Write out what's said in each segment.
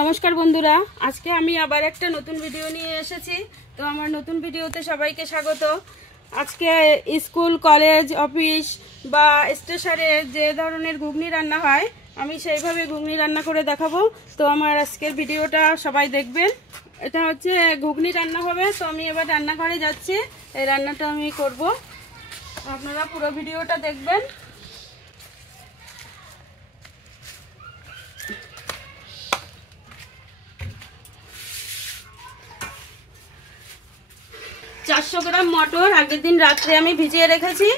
নমস্কার বন্ধুরা, আজকে আমি আবার একটা নতুন ভিডিও নিয়ে এসেছি। তো আমার নতুন ভিডিওতে সবাইকে স্বাগত। আজকে স্কুল, কলেজ, অফিস বা স্টেশনে যে ধরনের ঘুগনি রান্না হয়, আমি সেইভাবে ঘুগনি রান্না করে দেখাবো। তো আমার আজকের ভিডিওটা সবাই দেখবেন। এটা হচ্ছে ঘুগনি রান্না হবে। তো আমি এবার রান্নাঘরে যাচ্ছি, এই রান্নাটা আমি করব। আপনারা পুরো ভিডিওটা দেখবেন। চারশো গ্রাম মটর আগের দিন রাত্রে আমি ভিজিয়ে রেখেছি।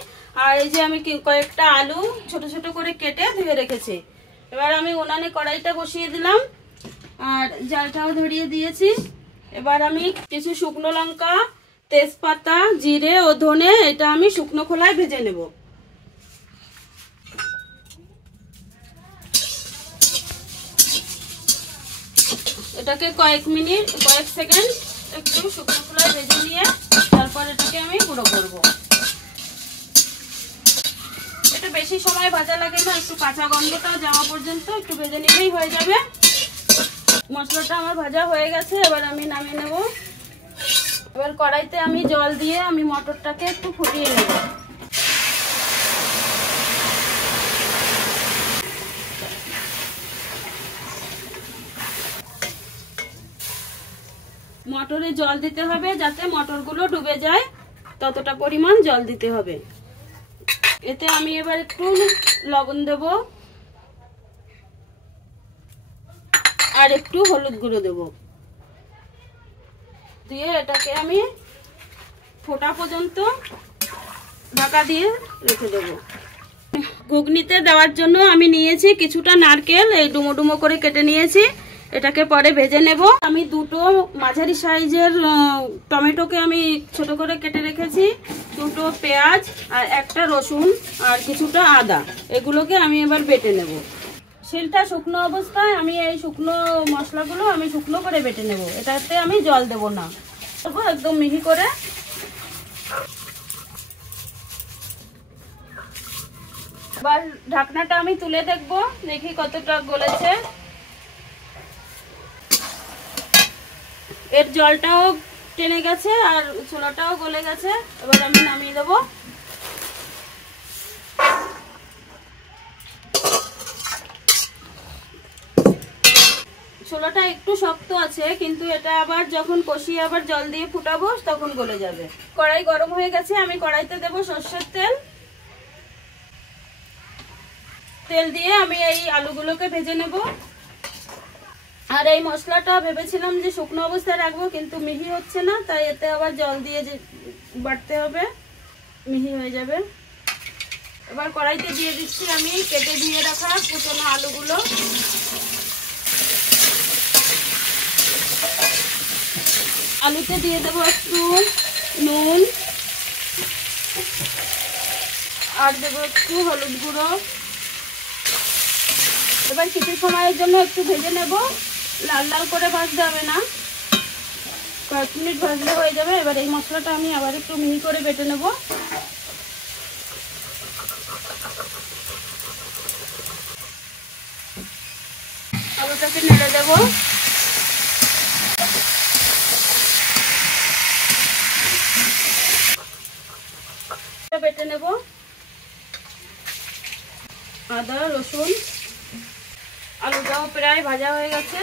আর এই যে আমি কয়েকটা আলু ছোট ছোট করে কেটে ধুয়ে রেখেছি। এবার আমি উনানে কড়াইটা বসিয়ে দিলাম আর জালটাও ধরিয়ে দিয়েছি। এবার আমি কিছু শুকনো লঙ্কা, তেজপাতা, জিরে ও ধনে এটা আমি শুকনো খোলায় ভেজে নেব। এটাকে কয়েক সেকেন্ড একটু শুকনো খোলায় ভেজে নিয়ে তারপর এটাকে আমি গুঁড়ো করব। এটা বেশি সময় ভাজা লাগে না, একটু কাঁচা গন্ধটাও যাওয়া পর্যন্ত একটু ভেজে নিলেই হয়ে যাবে। মশলাটা আমার ভাজা হয়ে গেছে, এবার আমি নামিয়ে নেব। এবার কড়াইতে আমি জল দিয়ে আমি মটরটাকে একটু ফুটিয়ে নেব। মটরে জল দিতে হবে যাতে মটরগুলো ডুবে যায়, ততটা পরিমাণ জল দিতে হবে। এতে আমি এবার একটু লবণ দেব আর একটু হলুদ গুঁড়ো দেব, দিয়ে এটাকে আমি ফোটা পর্যন্ত ঢাকা দিয়ে রেখে দেব। ঘুগনিতে দেওয়ার জন্য আমি নিয়েছি কিছুটা নারকেল, এই ডুমো ডুমো করে কেটে নিয়েছি। এটাকে পরে ভেজে নেব। আমি দুটো মাঝারি সাইজের টমেটোকে আমি ছোট করে কেটে রেখেছি, দুটো পেঁয়াজ আর একটা রসুন আর কিছুটা আদা, এগুলোকে আমি এবার বেটে নেব। শিলটা শুকনো অবস্থায় আমি এই শুকনো মশলাগুলো আমি শুকনো করে বেটে নেব। এটাতে আমি জল দেব না, একদম মিহি করে। এবার ঢাকনাটা আমি তুলে দেখব, দেখি কতটা গলেছে। এর জলটাও টেনে গেছে আর ছোলাটাও গলে গেছে। এবার আমি নামিয়ে দেব। ছোলাটা একটু শক্ত আছে, কিন্তু এটা আবার যখন কষিয়ে আবার জল দিয়ে ফুটাবো তখন গলে যাবে। কড়াই গরম হয়ে গেছে, আমি কড়াইতে দেব সরষের তেল। তেল দিয়ে আমি এই আলুগুলোকে ভেজে নেব। আর এই মশলাটা ভেবেছিলাম যে শুকনো অবস্থায় রাখবো, কিন্তু মিহি হচ্ছে না, তাই এতে আবার জল দিয়ে বাটতে হবে, মিহি হয়ে যাবে। এবার কড়াইতে দিয়ে দিচ্ছি আমি কেটে ধুয়ে রাখা কুচনো আলুগুলো। আলুতে দিয়ে দেবো একটু নুন আর দেবো একটু হলুদ গুঁড়ো। এবার কিছু সময়ের জন্য একটু ভেজে নেব, লাল লাল করে ভাজতে হবে না, কয়েক মিনিট ভাজলে হয়ে যাবে। এবার এই মশলাটা আমি আবার একটু মিহি করে বেটে নেব। আলুটাকে নেড়ে দেব। বেটে নেব আদা রসুন। আলুটাও প্রায় ভাজা হয়ে গেছে।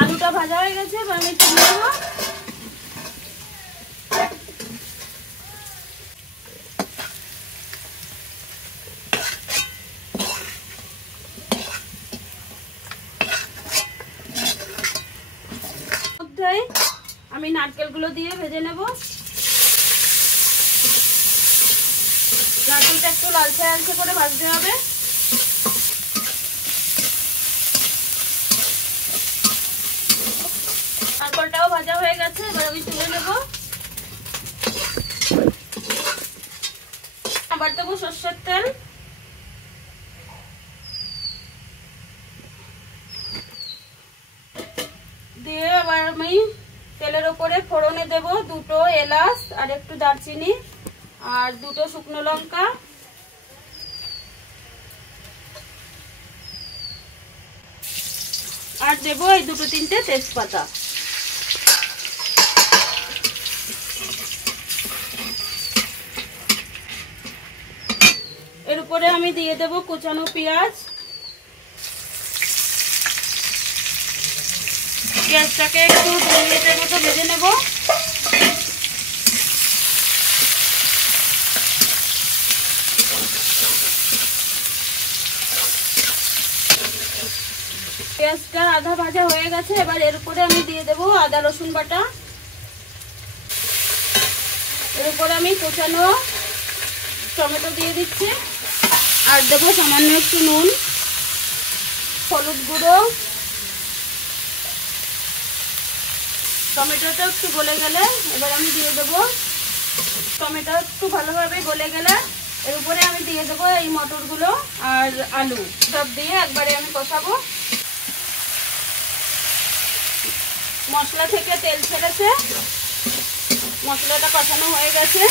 আলুটা ভাজা হয়ে গেছে, এবার আমি তুলে নেব। আমি নারকেলগুলো দিয়ে ভেজে নেব। নারকেলটা একটু লালচে লালচে করে ভাজতে হবে। নারকেলটাও ভাজা হয়ে গেছে, এবার আমি তুলে নেব। আবার দেবো সরষের তেল। দিয়ে আবার আমি তেলের উপরে ফোড়নে দেব 2টো এলাচ আর একটু দারচিনি আর 2টো শুকনো লঙ্কা, আর দেব এই 2-3টে তেজপাতা। এর উপরে আমি দিয়ে দেব কুচানো পেঁয়াজ। পেঁয়াজটাকে একটু 2 মিনিটের মতো ভেজে নেব। পেঁয়াজটা আধা ভাজা হয়ে গেছে, এবার এর উপরে আমি দিয়ে দেব আদা রসুন বাটা। এর উপরে আমি কুচানো টমেটো দিয়ে দিচ্ছি আর দেবো সামান্য একটু নুন, হলুদ গুঁড়ো। টমেটোটা একটু গলে গেলে এবার আমি দিয়ে দেবো, টমেটো একটু ভালোভাবে গলে গেলে এর উপরে আমি দিয়ে দেবো এই মটরগুলো আর আলু, সব দিয়ে একবারে আমি কষাবো। মশলা থেকে তেল ছেড়েছে, মশলাটা কষানো হয়ে গেছে।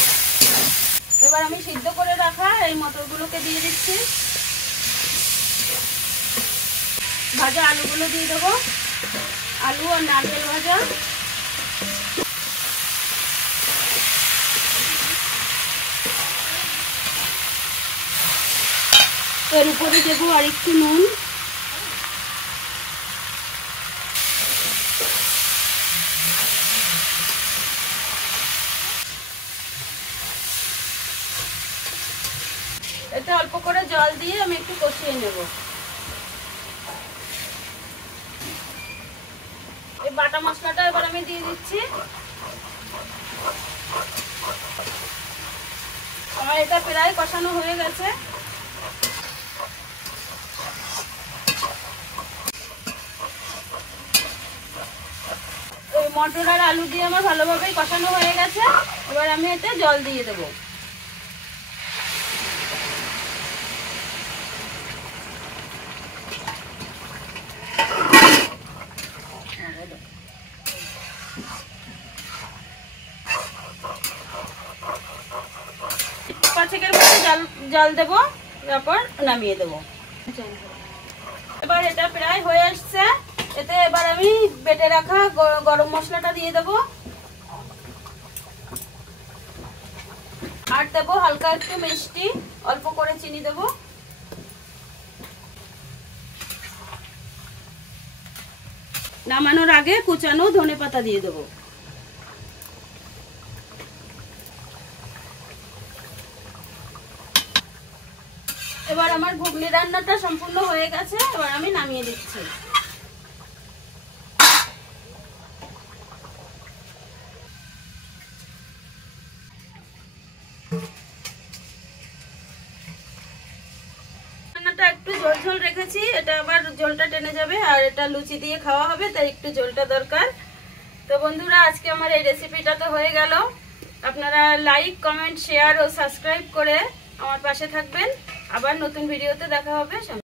এবার আমি সিদ্ধ করে রাখা এই মটরগুলোকে দিয়ে দিচ্ছি, ভাজা আলুগুলো দিয়ে দেবো, আলু আর নারকেল ভাজা। এর উপরে দেবো আর একটু নুন, এতে অল্প করে জল দিয়ে আমি একটু কষিয়ে নেব। এই বাটা মশলাটা এবার আমি দিয়ে দিচ্ছি। আমার এটা প্রায় কষানো হয়ে গেছে। এই মটর আর আলু দিয়ে আমার ভালোভাবেই কষানো হয়ে গেছে, এবার আমি এতে জল দিয়ে দেবো। পাঁচেকের মতো জল দেবো, তারপর নামিয়ে দেবো। এবার এটা প্রায় হয়ে আসছে, এতে এবার আমি বেটে রাখা গরম মশলাটা দিয়ে দেবো আর দেবো হালকা একটু মিষ্টি, অল্প করে চিনি দেবো। নামানোর আগে কুচানো ধনেপাতা দিয়ে দেবো। এবার আমার ঘুগনি রান্নাটা সম্পূর্ণ হয়ে গেছে, এবার আমি নামিয়ে দিচ্ছি। রান্নাটা একটু ঝোল ঝোল রেখেছি, এটা আবার ঝোলটা টেনে যাবে আর এটা লুচি দিয়ে খাওয়া হবে, তাই একটু ঝোলটা দরকার। তো বন্ধুরা, আজকে আমার এই রেসিপিটা তো হয়ে গেল। আপনারা লাইক, কমেন্ট, শেয়ার ও সাবস্ক্রাইব করে আমার পাশে থাকবেন। আবার নতুন ভিডিওতে দেখা হবে।